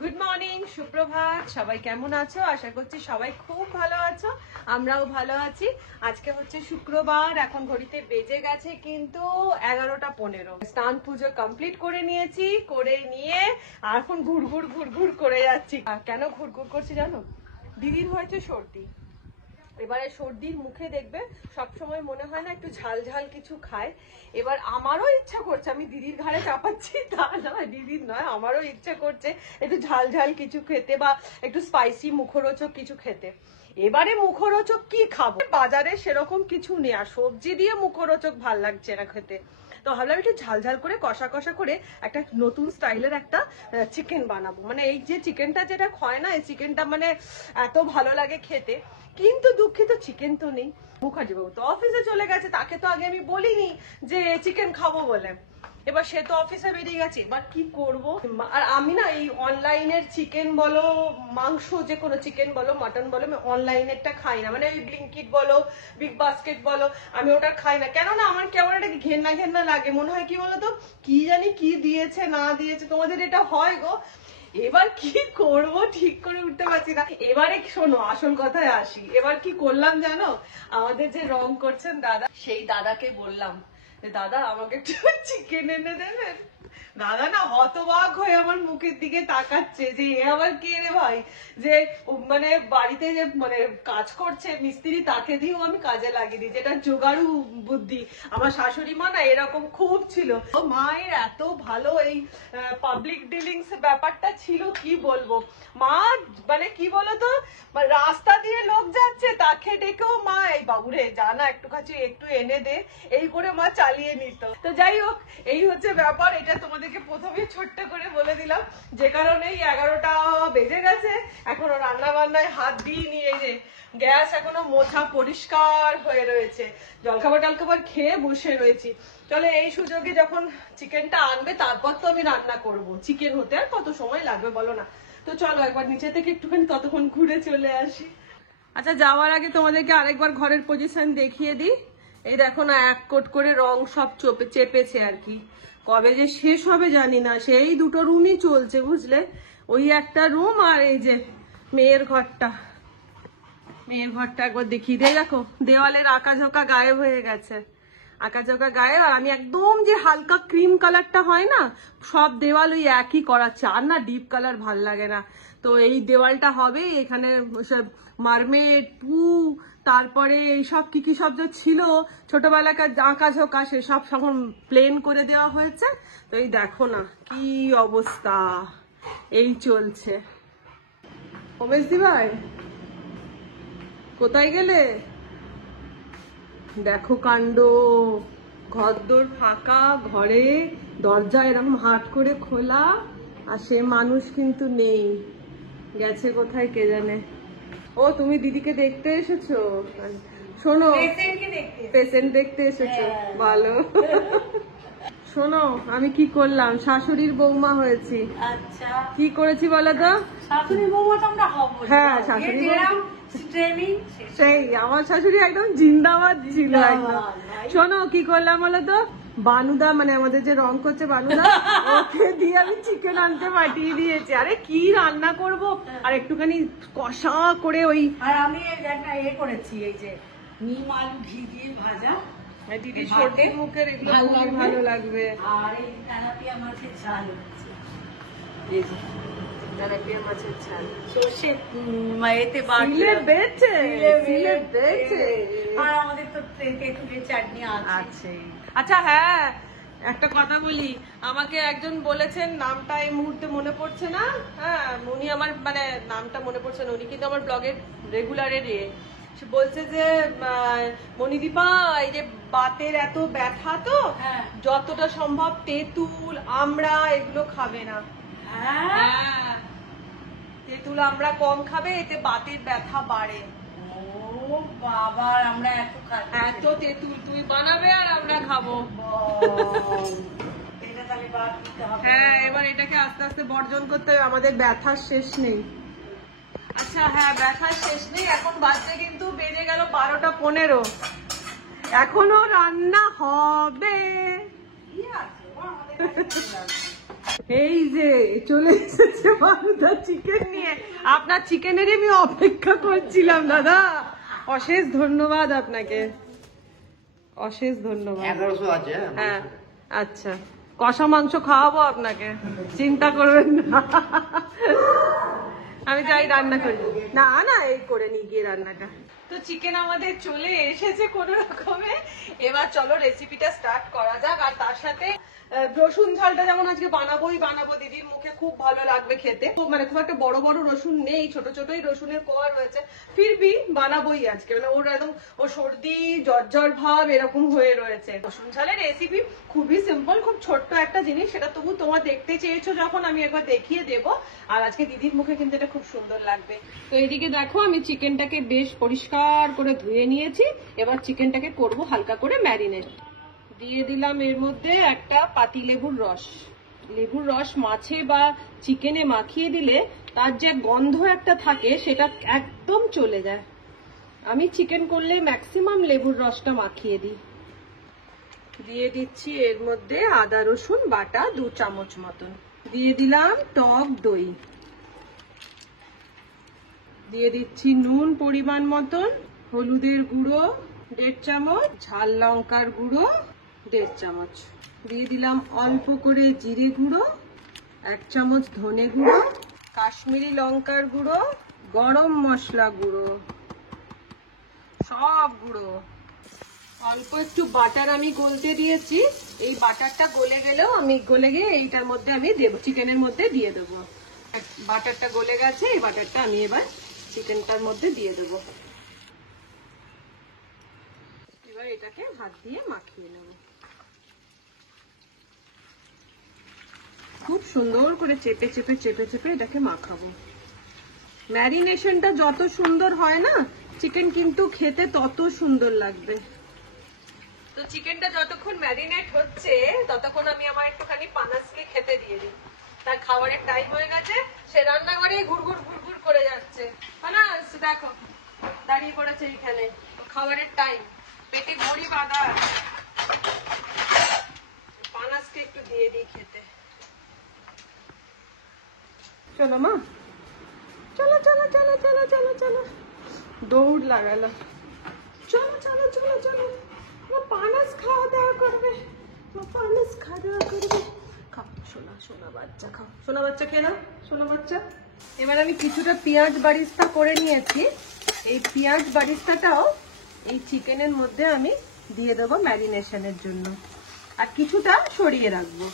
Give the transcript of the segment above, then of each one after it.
Good morning, সুপ্রভাত। সবাই কেমন আছো? আশা করছি সবাই খুব ভালো আছো, আমরাও ভালো আছি। আজকে হচ্ছে শুক্রবার, এখন ঘড়িতে বেজে গেছে কিন্তু 11:15। স্নান পুজো কমপ্লিট করে নিয়েছি, করে নিয়ে এখন ঘুরঘুর করে যাচ্ছি। কেন ঘুরঘুর করছি জানো? দিদির হয়েছে সর্দি। এবারে সর্দির মুখে দেখবে সবসময় মনে হয় না একটু ঝাল ঝাল কিছু খায়। এবার আমারও ইচ্ছা করছে, আমি দিদির ঘাড়ে চাপাচ্ছি তা নয়, দিদির নয়, আমারও ইচ্ছা করছে একটু ঝাল ঝাল কিছু খেতে বা একটু স্পাইসি মুখরোচক কিছু খেতে। এবারে মুখরোচক কি খাবো? বাজারে সেরকম কিছু নেই, আর সবজি দিয়ে মুখরোচক ভাল লাগছে না খেতে। তো ভাবলাম একটু ঝাল ঝাল করে কষা কষা করে একটা নতুন স্টাইলের একটা চিকেন বানাবো। মানে এই যে চিকেনটা যেটা হয় না, এই চিকেনটা মানে এত ভালো লাগে খেতে, কিন্তু দুঃখিত চিকেন তো নেই। মুখার্জি বাবু তো অফিসে চলে গেছে, তাকে তো আগে আমি বলিনি যে চিকেন খাবো বলে। এবার সে তো অফিসে বেরিয়ে গেছে, এবার কি করব? আর আমি না এই অনলাইনের চিকেন বলো, মাংস যে কোনো চিকেন বলো, মাটন বলো, আমি অনলাইনেরটা খাই না। মানে ওই ব্লিঙ্কিট বলো, বিগ বাস্কেট বলো, আমি ওটা খাই না। কেননা আমার কেমন একটা ঘেন্না ঘেন্না লাগে, মনে হয় কি বলতো, কি জানি কি দিয়েছে না দিয়েছে। তোমাদের এটা হয় গো? এবার কি করব ঠিক করে উঠতে পারছি না। এবারে শোনো, আসল কথায় আসি। এবার কি করলাম জানো? আমাদের যে রং করছেন দাদা, সেই দাদাকে বললাম, দাদা আমাকে একটু চিকেন এনে দেবেন। দাদা না হতবাক হয়ে আমার মুখের দিকে তাকাচ্ছে যে এ আবার কে রে ভাই, যে মানে বাড়িতে যে মানে কাজ করছে মিস্ত্রি, তাকে দিয়েও আমি কাজে লাগিয়ে দিই, যেটা জোগাড়ু বুদ্ধি। আমার শাশুড়ি মা না এরকম খুব ছিল। মায়ের এত ভালো এই পাবলিক ডিলিংস ব্যাপারটা ছিল, কি বলবো। মা মানে কি বলতো, রাস্তা দিয়ে লোক যাচ্ছে তাকে ডেকেও মা, এই বাবুরে যা না একটু কাছে একটু এনে দে, এই করে মা চালিয়ে নিত। তো যাই হোক, এই হচ্ছে ব্যাপার। এটা তোমাদেরকে প্রথমে ছোট্ট করে বলে দিলাম, যে কারণে 11টা বেজে গেছে, এখনো রান্না বান্নায় হাত দিইনি। এই যে গ্যাস এখনো মোছা পরিষ্কার হয়ে রয়েছে, জলখাবার খেয়ে বসে রয়েছি। চলো এই সুযোগে যখন চিকেনটা আনবে তারপর তো আমি রান্না করব। চিকেন হতে আর কত সময় লাগবে বলো না? তো চলো একবার নিচে থেকে একটুখানি ততক্ষণ ঘুরে চলে আসি। আচ্ছা, যাওয়ার আগে তোমাদেরকে আরেকবার ঘরের পজিশন দেখিয়ে দিই। এই দেখো না, এক কোট করে রং সব চেপেছে আর কি। কবে যে শেষ হবে জানি না। সেই দুটো রুমই চলছে বুঝলে, ওই একটা রুম আর এই যে মেয়ের ঘরটা। মেয়ের ঘরটা একবার দেখিয়ে দিয়ে, দেখো দেওয়ালের আঁকাঝোঁকা গায়েব হয়ে গেছে। আঁকাঝোঁকা গায়েব, আর আমি একদম যে হালকা ক্রিম কালারটা হয় না, সব দেওয়াল ওই একই করাচ্ছে। আর না ডিপ কালার ভাল লাগে না। তো এই দেওয়ালটা হবে, এখানে সব মারমেড পু, তারপরে এইসব কি কি সব যে ছিল ছোটবেলাকার আঁকাঝোঁকা, সেসব এখন প্লেন করে দেওয়া হয়েছে। তো এই দেখো না কি অবস্থা, এই চলছে। ওমেশ দি ভাই কোথায় গেলে? দেখো কাণ্ড, ঘরদোর ফাঁকা, ঘরে দরজা এরকম হাট করে খোলা, আর সে মানুষ কিন্তু নেই, গেছে কোথায় কে জানে। ও তুমি দিদিকে দেখতে এসেছো? শোনো, পেশেন্ট দেখতে এসেছো, ভালো। শোনো, আমি কি করলাম, শাশুড়ির বৌমা হয়েছি। আচ্ছা, কি করেছি বলো তো? শাশুড়ির বৌমা তো আমরা হবো। হ্যাঁ, শাশুড়ি সেই আমার শাশুড়ি একদম জিন্দাবাদ ছিল একদম। শোনো কি করলাম বলো তো, বানুদা মানে আমাদের যে রং করছে বানুদা, ওকে দিয়ে আমি চিকেন আনতে পাঠিয়ে দিয়েছি। আরে কি রান্না করব, আর একটুখানি কষা করে ওই, আর আমি একটা করেছি, এই যে নিম আলু ঘি দিয়ে ভাজা। দিদি সর্দির মুখের এগুলো খুবই ভালো লাগবে। আর এই তেলাপিয়া মাছের ঝাল হচ্ছে, এই যে তেলাপিয়া মাছের ঝাল সর্ষে এতে সিলে বেচে, সিলে বেচে। আর আমাদের তো তেঁতুলের চাটনি আছে। আচ্ছা হ্যাঁ, একটা কথা বলি, আমাকে একজন বলেছেন, নামটা এই মুহূর্তে মনে পড়ছে না। হ্যাঁ, উনি আমার মানে নামটা মনে পড়ছে না, উনি কিন্তু আমার ব্লগের রেগুলারের সে বলছে যে মণিদীপা, এই যে বাতের এত ব্যথা, তো যতটা সম্ভব তেঁতুল আমড়া এগুলো খাবে না। হ্যাঁ, তেঁতুল আমড়া কম খাবে, এতে বাতের ব্যথা বাড়ে। ও বাবা, আমরা এত তেঁতুল তুই বানাবে আর আমরা খাবো। এটা তাহলে বাদ দিতে হবে। হ্যাঁ, এবার এটাকে আস্তে আস্তে বর্জন করতে হবে, আমাদের ব্যথার শেষ নেই। আচ্ছা হ্যাঁ, ব্যথার শেষ নেই। এখন বাজতে কিন্তু বেজে গেল 12:15, এখনো রান্না হবে। এই যে চলে এসেছে বানুদা চিকেন নিয়ে। আপনার চিকেনেরই আমি অপেক্ষা করছিলাম দাদা। অশেষ ধন্যবাদ আপনাকে, অশেষ ধন্যবাদ। 1100 আছে। হ্যাঁ আচ্ছা, কষা মাংস খাওয়াবো আপনাকে, চিন্তা করবেন না। আমি যাই রান্না করি। না না, এই করে নিয়ে গিয়ে রান্নাটা। তো চিকেন আমাদের চলে এসেছে কোনো রকমে। এবার চলো রেসিপিটা স্টার্ট করা যাক। আর তার সাথে রসুন ঝালটা যেমন আজকে বানাবো, দিদির মুখে খুব ভালো লাগবে খেতে। মানে খুব একটা বড় বড় রসুন নেই, ছোট ছোটই রসুনের কোয়া রয়েছে, ফিরবি বানাবোই আজকে। মানে ওর একদম ও সর্দি জ্বর ভাব এরকম হয়ে রয়েছে। রসুন ঝালের রেসিপি খুবই সিম্পল, খুব ছোট্ট একটা জিনিস, সেটা তবু তোমার দেখতে চেয়েছো যখন আমি একবার দেখিয়ে দেবো। আর আজকে দিদির মুখে কিন্তু এটা খুব সুন্দর লাগবে। তো এদিকে দেখো আমি চিকেনটাকে বেশ পরিষ্কার করে ধুয়ে নিয়েছি। এবার চিকেনটাকে করব হালকা করে ম্যারিনেট। দিয়ে দিলাম এর মধ্যে একটা পাতি লেবুর রস। লেবুর রস মাছে বা চিকেনে মাখিয়ে দিলে তার যে গন্ধ একটা থাকে সেটা একদম চলে যায়। আমি চিকেন করলে ম্যাক্সিমাম লেবুর রসটা মাখিয়ে দিই। দিয়ে দিচ্ছি এর মধ্যে আদা রসুন বাটা 2 চামচ মতন। দিয়ে দিলাম টক দই। দিয়ে দিচ্ছি নুন পরিমাণ মতন, হলুদের গুঁড়ো 1.5 চামচ, ঝাল লঙ্কার গুঁড়ো 1.5 চামচ। দিয়ে দিলাম অল্প করে জিরে গুঁড়ো, 1 চামচ ধনে গুঁড়ো, কাশ্মীরি লঙ্কার গুঁড়ো, গরম মশলা গুঁড়ো, সব গুঁড়ো। অল্প একটু বাটার আমি গলতে দিয়েছি। এই বাটারটা গলে গিয়ে এইটার মধ্যে আমি দেবো, চিকেনের মধ্যে দিয়ে দেবো। বাটারটা গলে গেছে, এই বাটারটা আমি এবার চিকেনটার মধ্যে দিয়ে দেবো। এবার এটাকে হাত দিয়ে মাখিয়ে নেব। খুব সুন্দর করে চেপে এটাকে মাখাবো। ম্যারিনেশনটা যত সুন্দর হয় না, চিকেন কিন্তু খেতে তত সুন্দর লাগবে। তো চিকেনটা যতক্ষণ ম্যারিনেট হচ্ছে ততক্ষণ আমি আমার একটুখানি পানাসকে খেতে দিয়ে দিই। তার খাবারের টাইম হয়ে গেছে, সে রান্নাঘরে ঘুরঘুর করে যাচ্ছে। পানাস দেখো দাঁড়িয়ে পড়েছে এখানে, খাবারের টাইম, পেটে ঘড়ি বাঁধা। পানাসকে একটু দিয়ে দিই খেতে। চলো মা, চলো চলো চলো চলো চলো চলো, দৌড় লাগালো। চলো চলো চলো চলো, পানাস খাওয়া দাওয়া করবে, পানাস খাওয়া দাওয়া করবে। খাও সোনা, সোনা বাচ্চা খাও, সোনা বাচ্চা খেয়ে নাও, সোনা বাচ্চা। এবার আমি কিছুটা পেঁয়াজ বারিস্তা করে নিয়েছি। এই পেঁয়াজ বারিস্তাটাও এই চিকেনের মধ্যে আমি দিয়ে দেবো ম্যারিনেশনের জন্য, আর কিছুটা সরিয়ে রাখবো।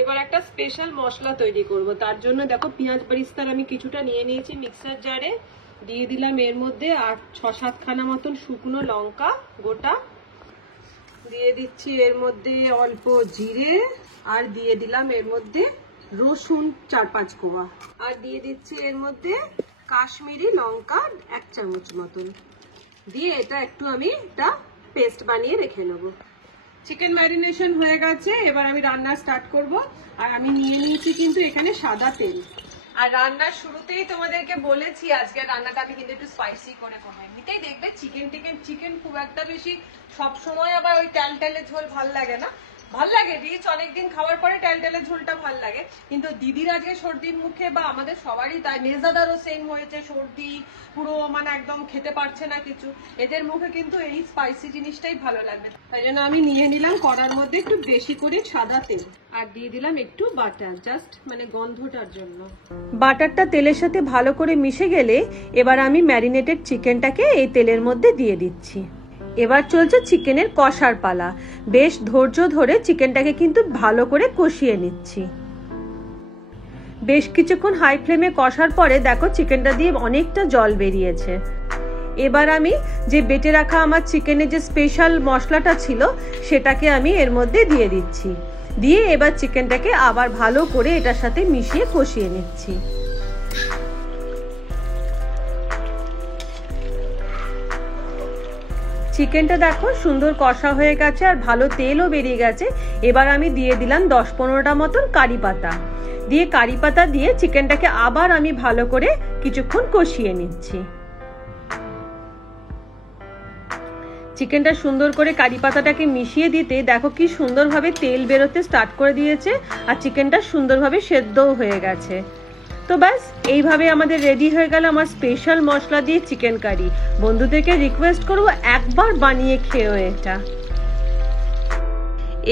এবার একটা স্পেশাল মশলা তৈরি করব। তার জন্য দেখো পেঁয়াজ বারিস্তার আমি কিছুটা নিয়ে নিয়েছি মিক্সার জারে। দিয়ে দিলাম এর মধ্যে 6-7 খানা মতন শুকনো লঙ্কা গোটা। দিয়ে দিচ্ছি এর মধ্যে অল্প জিরে, আর দিয়ে দিলাম এর মধ্যে রসুন 4-5 কোয়া, আর দিয়ে দিচ্ছি এর মধ্যে কাশ্মীরি লঙ্কা 1 চামচ মতন। দিয়ে এটা একটু আমি একটা পেস্ট বানিয়ে রেখে নেবো। চিকেন ম্যারিনেশন হয়ে গেছে, এবার আমি রান্না স্টার্ট করব। আর আমি নিয়ে নিয়েছি কিন্তু এখানে সাদা তেল। আর রান্নার শুরুতেই তোমাদেরকে বলেছি আজকে রান্নাটা আমি কিন্তু একটু স্পাইসি করে করবো। এমনিতেই দেখবে চিকেন খুব একটা বেশি সবসময় আবার ওই টেলটেলে ঝোল ভাল লাগে না। ভাল লাগে রিচ, অনেকদিন খাওয়ার পরে টেলটেলে ঝোলটা ভাল লাগে। কিন্তু দিদির আজকে সর্দির মুখে, বা আমাদের সবারই তাই, মেজাদারও সেম হয়েছে, সর্দি পুরো মানে একদম খেতে পারছে না কিছু। এদের মুখে কিন্তু এই স্পাইসি জিনিসটাই ভালো লাগবে। তাই জন্য আমি নিয়ে নিলাম কড়ার মধ্যে একটু বেশি করে সাদা তেল, আর দিয়ে দিলাম একটু বাটার, জাস্ট মানে গন্ধটার জন্য। বাটারটা তেলের সাথে ভালো করে মিশে গেলে এবার আমি ম্যারিনেটেড চিকেনটাকে এই তেলের মধ্যে দিয়ে দিচ্ছি। এবার চলছে চিকেনের কষার পালা। বেশ ধৈর্য ধরে চিকেনটাকে কিন্তু ভালো করে কষিয়ে নিচ্ছি। বেশ কিছুক্ষণ হাই ফ্লেমে কষার পরে দেখো চিকেনটা দিয়ে অনেকটা জল বেরিয়েছে। এবার আমি যে বেটে রাখা আমার চিকেনের যে স্পেশাল মশলাটা ছিল সেটাকে আমি এর মধ্যে দিয়ে দিচ্ছি। দিয়ে এবার চিকেনটাকে আবার ভালো করে এটার সাথে মিশিয়ে কষিয়ে নিচ্ছি। চিকেনটা দেখো সুন্দর কষা হয়ে গেছে, আর ভালো তেলও বেরিয়ে গেছে। এবার আমি দিয়ে দিলাম 10-15টা মতন কারি পাতা। দিয়ে কারি পাতা দিয়ে চিকেনটাকে আবার আমি ভালো করে কিছুক্ষণ কষিয়ে নিচ্ছি। চিকেনটা সুন্দর করে কারি পাতাটাকে মিশিয়ে দিতে দেখো কি সুন্দরভাবে তেল বেরোতে স্টার্ট করে দিয়েছে, আর চিকেনটা সুন্দরভাবে সেদ্ধও হয়ে গেছে। তো ব্যাস এইভাবে আমাদের রেডি হয়ে গেল আমার স্পেশাল মশলা দিয়ে চিকেন কারি। বন্ধুদেরকে রিকোয়েস্ট করবো একবার বানিয়ে খেও এটা।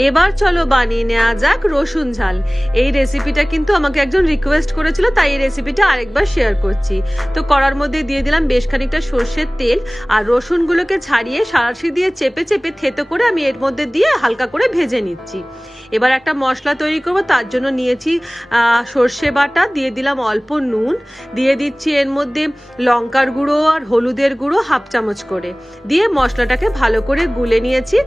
এবার চলো বানিয়ে নেওয়া যাক রসুন ঝাল। এই রেসিপিটা কিন্তু আমাকে একজন রিকোয়েস্ট করেছিল, তাই এই রেসিপিটা আরেকবার শেয়ার করছি। তো কড়ার মধ্যে দিয়ে দিলাম বেশ খানিকটা সর্ষের তেল, আর রসুনগুলোকে ছাড়িয়ে সাঁড়াশি দিয়ে চেপে চেপে থেতো করে আমি এর মধ্যে দিয়ে হালকা করে ভেজে নিচ্ছি। এবার একটা মশলা তৈরি করব, তার জন্য নিয়েছি সর্ষে বাটা, দিয়ে দিলাম অল্প নুন, দিয়ে দিচ্ছি এর মধ্যে লঙ্কার গুঁড়ো আর হলুদের গুঁড়ো হাফ চামচ করে, দিয়ে মশলাটাকে ভালো করে গুলে নিয়েছি।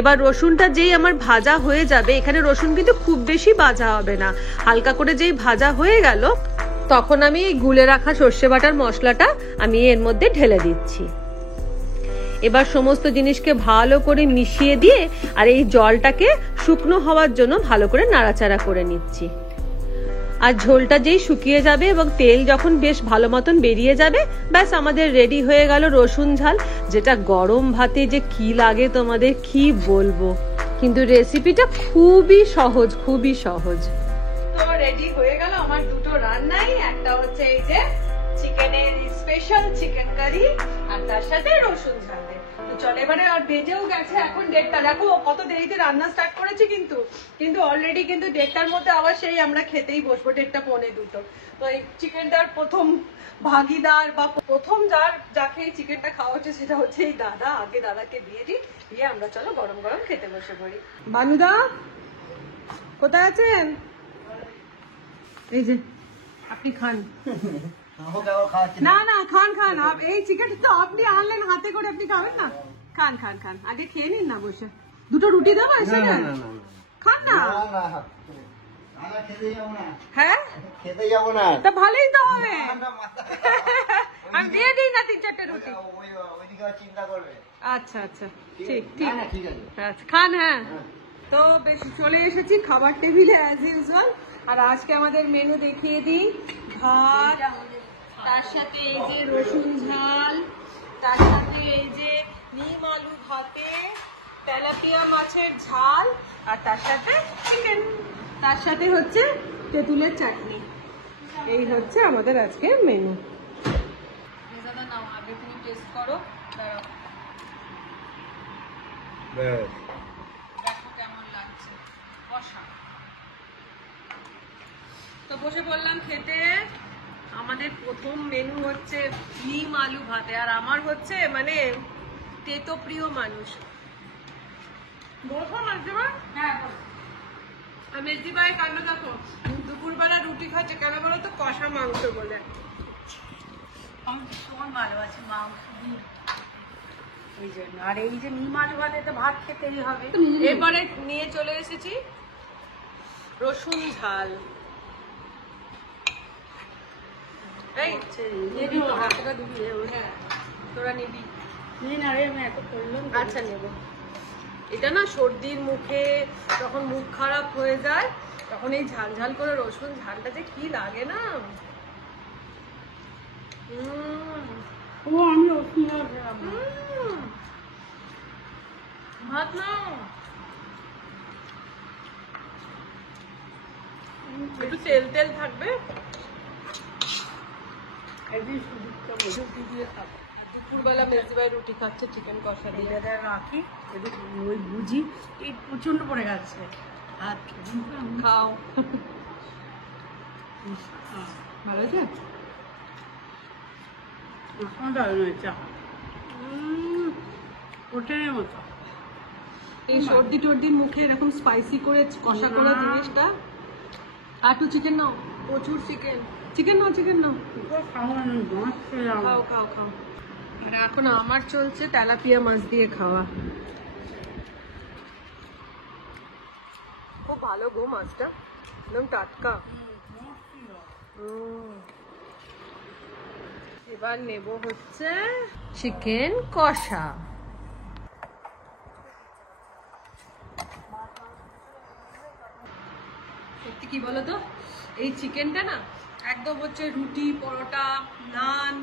এবার রসুনটা যেই আমার ভাজা হয়ে যাবে, এখানে রসুন কিন্তু খুব বেশি ভাজা হবে না, হালকা করে যেই ভাজা হয়ে গেল তখন আমি এই গুলে রাখা সর্ষে বাটার মশলাটা আমি এর মধ্যে ঢেলে দিচ্ছি। এবার সমস্ত জিনিসকে ভালো করে মিশিয়ে দিয়ে আর এই জলটাকে শুকনো হওয়ার জন্য ভালো করে নাড়াচাড়া করে নিচ্ছি। আর ঝোলটা যেই শুকিয়ে যাবে এবং তেল যখন বেশ ভালো মতন বেরিয়ে যাবে, ব্যাস আমাদের রেডি হয়ে গেল রসুন ঝাল, যেটা গরম ভাতে যে কি লাগে তোমাদের কি বলবো। কিন্তু রেসিপিটা খুবই সহজ, খুবই সহজ। তো রেডি হয়ে গেল আমার দুটো রান্নাই, একটা হচ্ছে এই যে চিকেনের স্পেশাল চিকেন কারি, আর তার সাথে রসুন ঝাল। তো চলো এবারে, আর বেজেও গেছে এখন 1:30। দেখো কত দেরিতে রান্না স্টার্ট করেছি, কিন্তু অলরেডি কিন্তু 1:30টার মধ্যে আবার সেই আমরা খেতেই বসবো 1:30 পৌনে 2। তো এই চিকেনটার প্রথম ভাগিদার বা প্রথম যাকে এই চিকেনটা খাওয়া হচ্ছে সেটা হচ্ছে এই দাদা। আগে দাদাকে দিয়ে দিই, দিয়ে আমরা চলো গরম গরম খেতে বসে পড়ি। বানুদা কোথায় আছেন? এই যে আপনি খান। না না খান খান, এই চিকেন তো আপনি আনলেন হাতে করে, আপনি খাবেন না? খান খান খান, আগে খেয়ে নিন না বসে। দুটো রুটি দেবো এসে? খান না। হ্যাঁ খেতে যাবো না, তা ভালোই তো হবে, আমি দিয়ে দিই না 3-4টে রুটি। চিন্তা করবে। আচ্ছা আচ্ছা ঠিক ঠিক আচ্ছা খান। হ্যাঁ তো বেশ চলে এসেছি খাবার টেবিলে অ্যাজ ইউজুয়াল। আর আজকে আমাদের মেনু দেখিয়ে দিই। ভাত, তার সাথে এই যে রসুন ঝাল, তার সাথে এই যে নিম আলু ভাতে, তেলাপিয়া মাছের ঝাল, আর তার সাথে চিকেন, তার সাথে হচ্ছে তেঁতুলের চাটনি। এই হচ্ছে আমাদের আজকের মেনু। দাদা নাও, আগে তুমি টেস্ট করো, দেখো কেমন লাগছে। কষা। তো বসে বললাম খেতে। আমাদের প্রথম মেনু হচ্ছে নিম আলু ভাতে, আর আমার হচ্ছে মানে তেতো প্রিয় মানুষ। বলবো মাঝে? হ্যাঁ মেজদি ভাই কান্ড দেখো, দুপুরবেলা রুটি খাচ্ছে কেন বলো তো? কষা মাংস বলে। আমি ভীষণ ভালোবাসি মাংস, এই জন্য। আর এই যে নিম আলু ভাতে তো ভাত খেতেই হবে। এবারে নিয়ে চলে এসেছি রসুন ঝাল। এই নিবি তোরা? হ্যাঁ তোরা নিবি? না রে, আমি এত করলাম। আচ্ছা নেব। এটা না সর্দির মুখে যখন মুখ খারাপ হয়ে যায় তখন এই ঝাল ঝাল করে রসুন ঝালটা যে কি লাগে না। ও আমি রসুন ঝাল খেলাম। ভাত নাও, একটু তেল তেল থাকবে। একদিন সুযোগ দিয়ে খাবো। দুপুরবেলা মেজদি ভাই রুটি খাচ্ছে চিকেন কষা দিয়ে। এটা রাখি, ওই বুঝি এই প্রচন্ড পড়ে গেছে হাত। খাও। ভালো আছে? দারুণ হয়েছে, হোটেলের মতো। এই সর্দি টর্দির মুখে এরকম স্পাইসি করে কষা করা জিনিসটা। আর একটু চিকেন নাও, প্রচুর চিকেন। চিকেন নাও, চিকেন নাও, খাও খাও খাও। আর এখন আমার চলছে তেলাপিয়া মাছ দিয়ে খাওয়া। খুব ভালো গো মাছটা, একদম টাটকা। এবার নেব হচ্ছে চিকেন কষা। সত্যি কি বলতো, এই চিকেনটা না একদম হচ্ছে রুটি, পরোটা, নান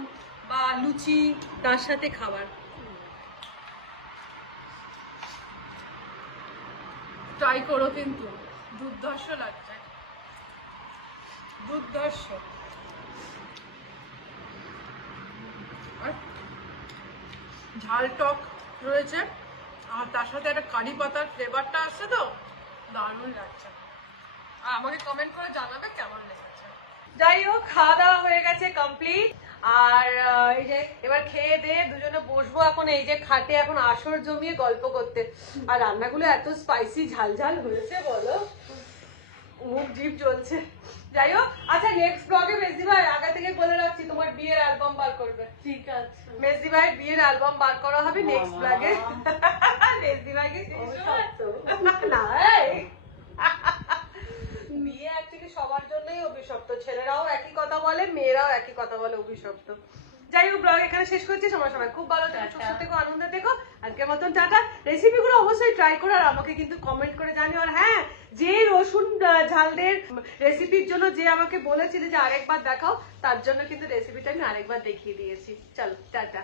বা লুচি তার সাথে খাবার। ট্রাই করো কিন্তু দুর্ধর্ষ লাগছে, দুর্ধর্ষ। আর ঝাল টক রয়েছে আর তার সাথে একটা কারি পাতার ফ্লেভারটা আসছে তো দারুণ লাগছে। আর আমাকে কমেন্ট করে জানাবে কেমন লেগেছে। যাই হোক, খাওয়া দাওয়া হয়ে গেছে কমপ্লিট। আর এই যে এবার খেয়ে দিয়ে দুজনে বসবো এখন এই যে খাটে, এখন আসর জমিয়ে গল্প করতে। আর রান্নাগুলো এত স্পাইসি ঝাল ঝাল হয়েছে বলো, মুখ জিভ জ্বলছে। যাই হোক, আচ্ছা নেক্সট ব্লগে মেজদি ভাই আগে থেকে বলে রাখছি তোমার বিয়ের অ্যালবাম বার করবে। ঠিক আছে, মেজদি ভাই বিয়ের অ্যালবাম বার করা হবে নেক্সট ব্লগে। মেজদি ভাইকে না, বিয়ে অ্যাকচুয়ালি সবার জন্যই অভিশপ্ত, ছেলেরাও একই কথা বলে, মেয়েরাও একই কথা বলে, অভিশপ্ত। যাই হোক, ব্লগ এখানে শেষ করছি। সবাই খুব ভালো থেকো, সুস্থ থেকো, আনন্দে থেকো। আজকের মতন টাটা। রেসিপিগুলো অবশ্যই ট্রাই করো আর আমাকে কিন্তু কমেন্ট করে জানিও। আর হ্যাঁ, যে রসুন ঝালদের রেসিপির জন্য যে আমাকে বলেছিলে যে আরেকবার দেখাও, তার জন্য কিন্তু রেসিপিটা আমি আরেকবার দেখিয়ে দিয়েছি। চলো টাটা।